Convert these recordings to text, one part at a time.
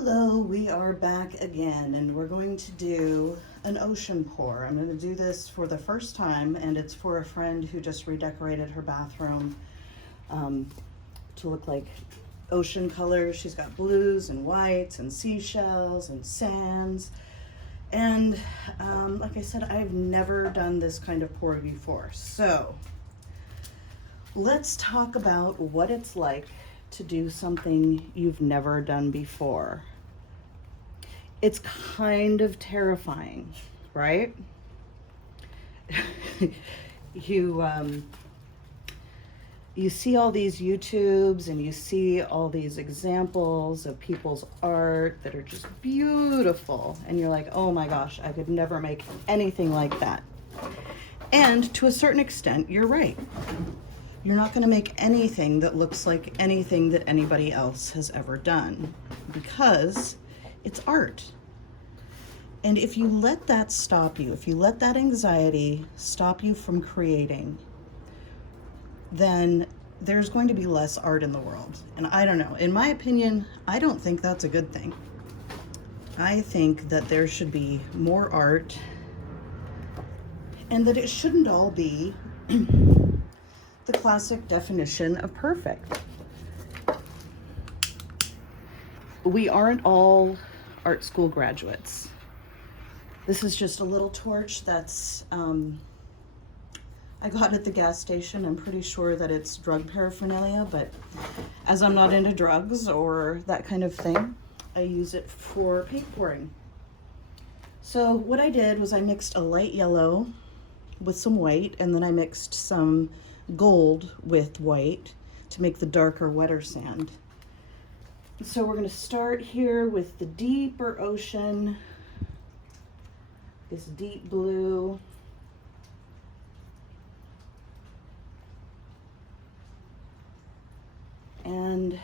Hello, we are back again and we're going to do an ocean pour. I'm going to do this for the first time and it's for a friend who just redecorated her bathroom to look like ocean colors. She's got blues and whites and seashells and sands. And like I said, I've never done this kind of pour before. So let's talk about what it's like to do something you've never done before. It's kind of terrifying, right? You see all these YouTubes and you see all these examples of people's art that are just beautiful, and you're like, oh my gosh, I could never make anything like that. And to a certain extent, you're right. You're not going to make anything that looks like anything that anybody else has ever done because it's art. And if you let that stop you, if you let that anxiety stop you from creating, then there's going to be less art in the world. And I don't know, in my opinion, I don't think that's a good thing. I think that there should be more art and that it shouldn't all be the classic definition of perfect. We aren't all art school graduates. This is just a little torch that's I got at the gas station. I'm pretty sure that it's drug paraphernalia, but as I'm not into drugs or that kind of thing, I use it for paint pouring. So what I did was I mixed a light yellow with some white, and then I mixed some gold with white to make the darker, wetter sand. So we're going to start here with the deeper ocean, this deep blue. And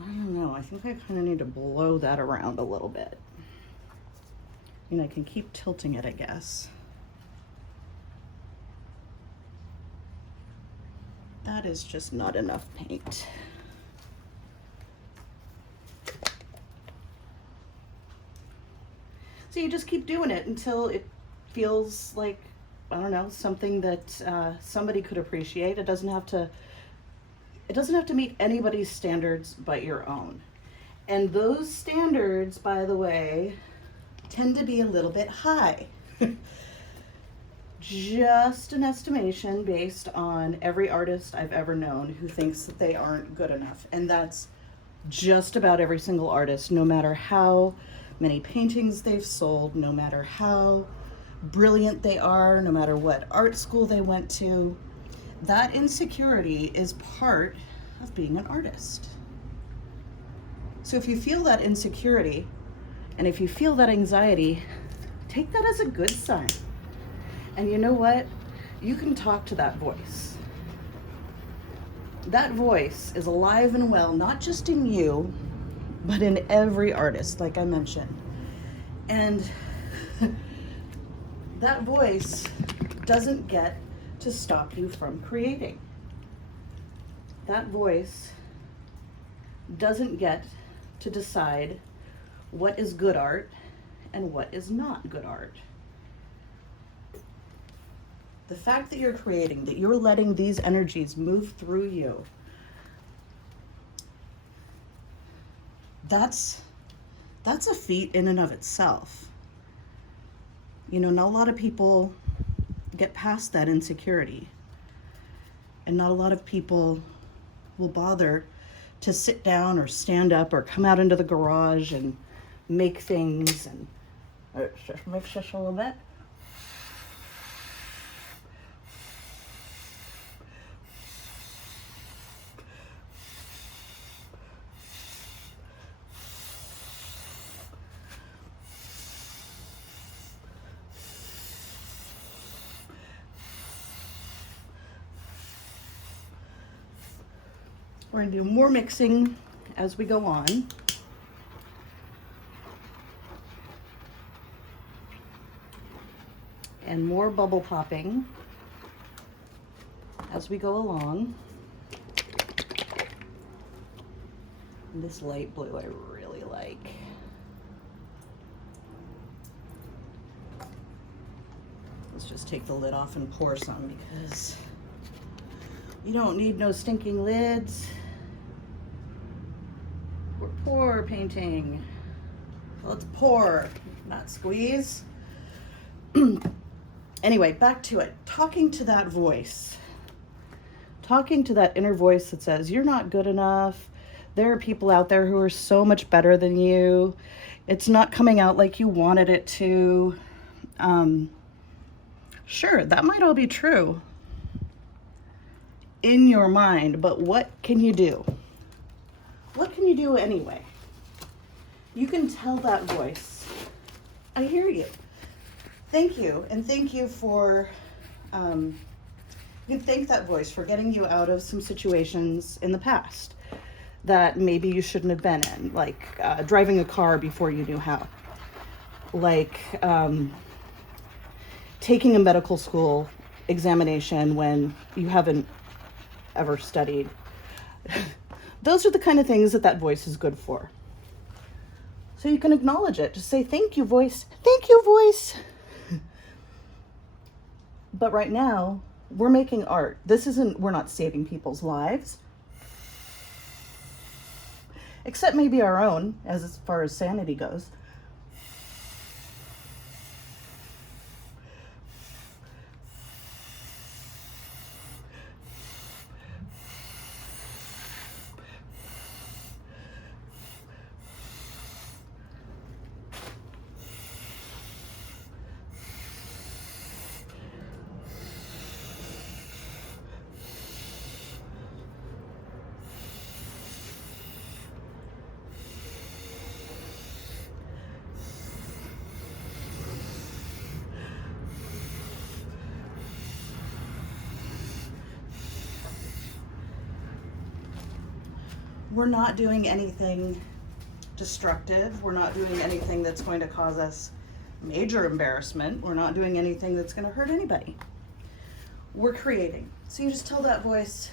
I don't know, I think I kind of need to blow that around a little bit. I mean, I can keep tilting it, I guess. That is just not enough paint. So you just keep doing it until it feels like, I don't know, something that somebody could appreciate. It doesn't have to meet anybody's standards but your own. And those standards, by the way, tend to be a little bit high. Just an estimation based on every artist I've ever known who thinks that they aren't good enough. And that's just about every single artist, no matter how many paintings they've sold, no matter how brilliant they are, no matter what art school they went to. That insecurity is part of being an artist. So if you feel that insecurity and if you feel that anxiety, take that as a good sign. And you know what? You can talk to that voice. That voice is alive and well, not just in you, but in every artist, like I mentioned. And that voice doesn't get to stop you from creating. That voice doesn't get to decide what is good art and what is not good art. The fact that you're creating, that you're letting these energies move through you, that's a feat in and of itself. You know, not a lot of people get past that insecurity, and not a lot of people will bother to sit down or stand up or come out into the garage and make things and mix just a little bit. We're going to do more mixing as we go on. And more bubble popping as we go along. And this light blue I really like. Let's just take the lid off and pour some because you don't need no stinking lids. We're pour painting. Let's pour, not squeeze. Anyway, back to it. Talking to that voice. Talking to that inner voice that says, you're not good enough. There are people out there who are so much better than you. It's not coming out like you wanted it to. Sure, that might all be true in your mind, but what can you do? What can you do anyway? You can tell that voice, I hear you. Thank you, and thank you for, you can thank that voice for getting you out of some situations in the past that maybe you shouldn't have been in, like driving a car before you knew how, like taking a medical school examination when you haven't ever studied. Those are the kind of things that that voice is good for. So you can acknowledge it. Just say, thank you, voice. Thank you, voice. But right now, we're making art. We're not saving people's lives. Except maybe our own, as far as sanity goes. We're not doing anything destructive. We're not doing anything that's going to cause us major embarrassment. We're not doing anything that's going to hurt anybody. We're creating. So you just tell that voice,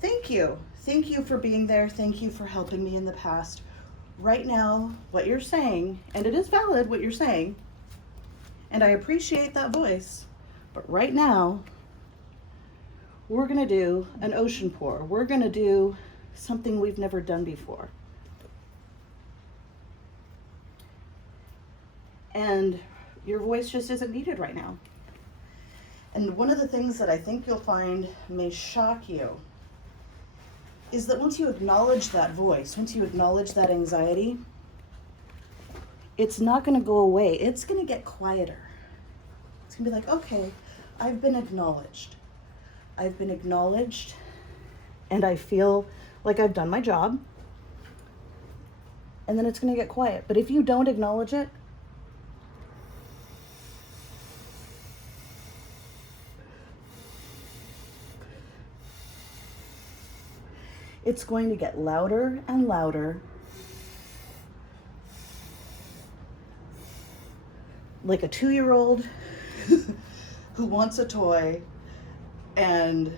thank you. Thank you for being there. Thank you for helping me in the past. Right now, what you're saying, and it is valid what you're saying, and I appreciate that voice, but right now, we're going to do an ocean pour. We're going to do something we've never done before. And your voice just isn't needed right now. And one of the things that I think you'll find may shock you is that once you acknowledge that voice, once you acknowledge that anxiety, it's not going to go away. It's going to get quieter. It's going to be like, okay, I've been acknowledged. I've been acknowledged, and I feel like I've done my job, and then it's going to get quiet. But if you don't acknowledge it, it's going to get louder and louder, like a 2-year-old who wants a toy and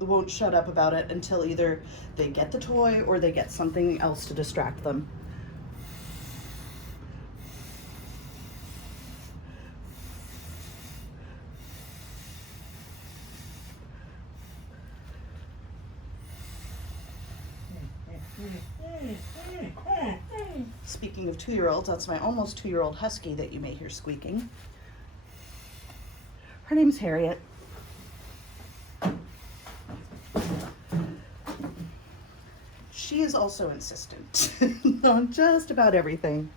won't shut up about it until either they get the toy or they get something else to distract them. Speaking of 2-year-olds, that's my almost 2-year-old husky that you may hear squeaking. Her name's Harriet. She is also insistent on just about everything.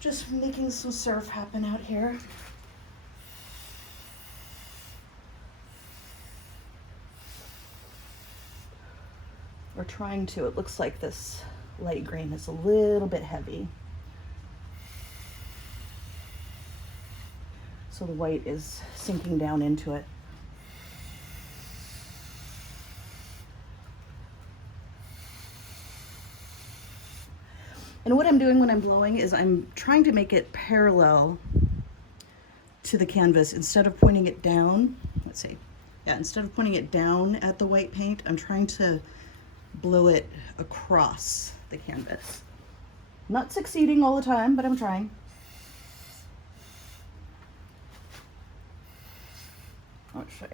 Just making some surf happen out here. We're trying to. It looks like this light green is a little bit heavy. So the white is sinking down into it. And what I'm doing when I'm blowing is I'm trying to make it parallel to the canvas instead of pointing it down. Let's see. Yeah, instead of pointing it down at the white paint, I'm trying to blow it across the canvas. Not succeeding all the time, but I'm trying. Let's see.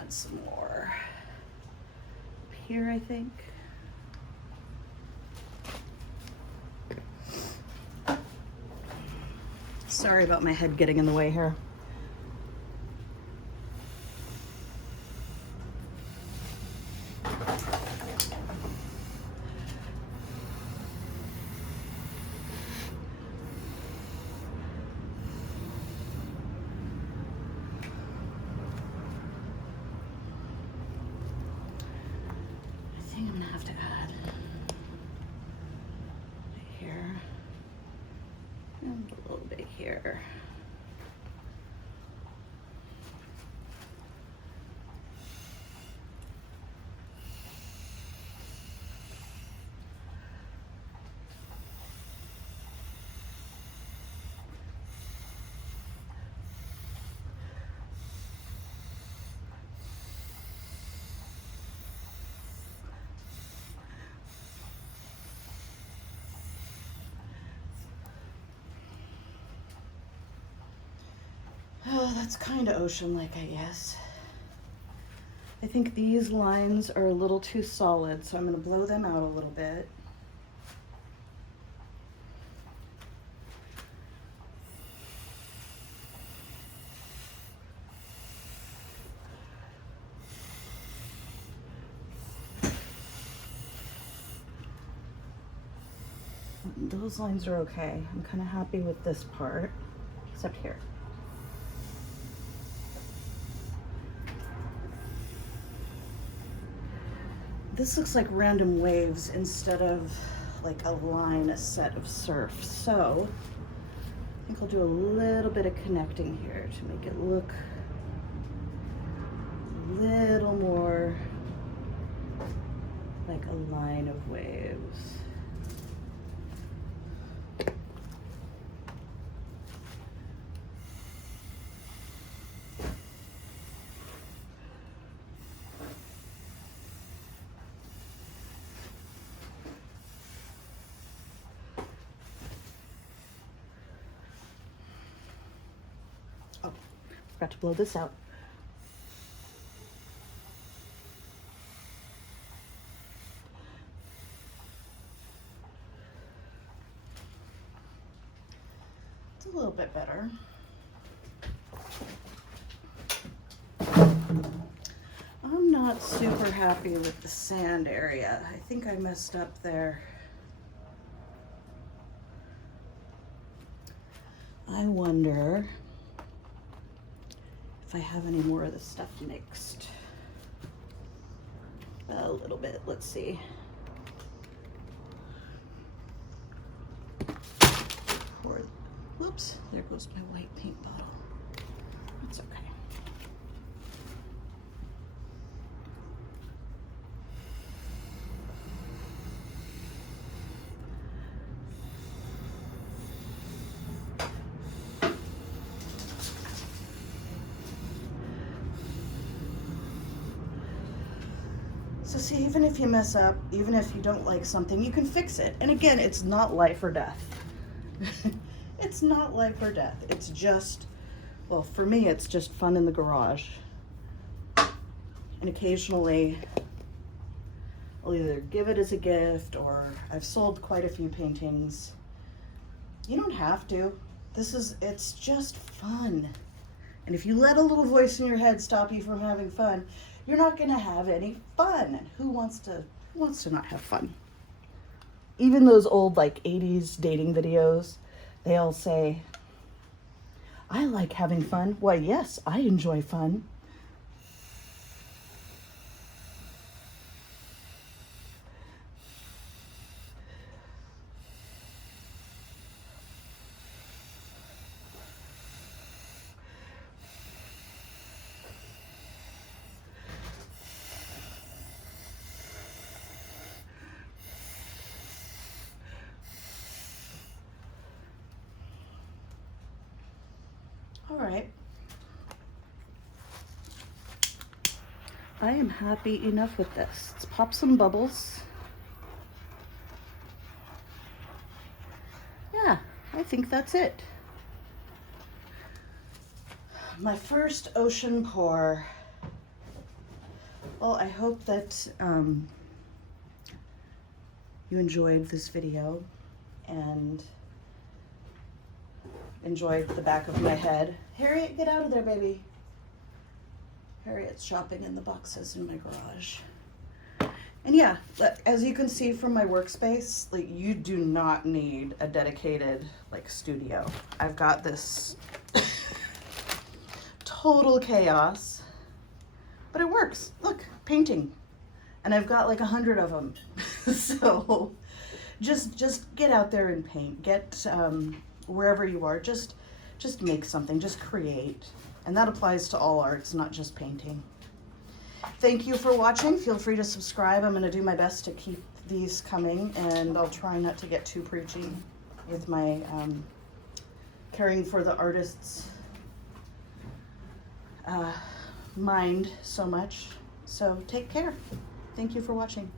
Add some more up here, I think. Sorry about my head getting in the way here. I think I'm gonna have to add here and a little bit here. Oh, that's kind of ocean-like, I guess. I think these lines are a little too solid, so I'm going to blow them out a little bit. Those lines are okay. I'm kind of happy with this part, except here. This looks like random waves instead of like a line, a set of surf. So I think I'll do a little bit of connecting here to make it look a little more like a line of waves. Oh, forgot to blow this out. It's a little bit better. I'm not super happy with the sand area. I think I messed up there. I wonder if I have any more of the stuff mixed. A little bit, let's see. Whoops, there goes my white paint bottle. That's okay. So see, even if you mess up, even if you don't like something, you can fix it. And again, it's not life or death. It's not life or death. It's just, well, for me, it's just fun in the garage. And occasionally, I'll either give it as a gift or I've sold quite a few paintings. You don't have to. It's just fun. And if you let a little voice in your head stop you from having fun, you're not gonna have any fun. Who wants to not have fun? Even those old like 80s dating videos, they all say, I like having fun. Why, yes, I enjoy fun. All right. I am happy enough with this. Let's pop some bubbles. Yeah, I think that's it. My first ocean pour. Well, I hope that you enjoyed this video and enjoyed the back of my head. Harriet, get out of there, baby. Harriet's shopping in the boxes in my garage. And yeah, as you can see from my workspace, like, you do not need a dedicated like studio. I've got this total chaos, but it works. Look, painting. And I've got like 100 of them. So just get out there and paint. Get wherever you are, just make something, just create. And that applies to all arts, not just painting. Thank you for watching. Feel free to subscribe. I'm going to do my best to keep these coming, and I'll try not to get too preachy with my caring for the artist's mind so much. So take care. Thank you for watching.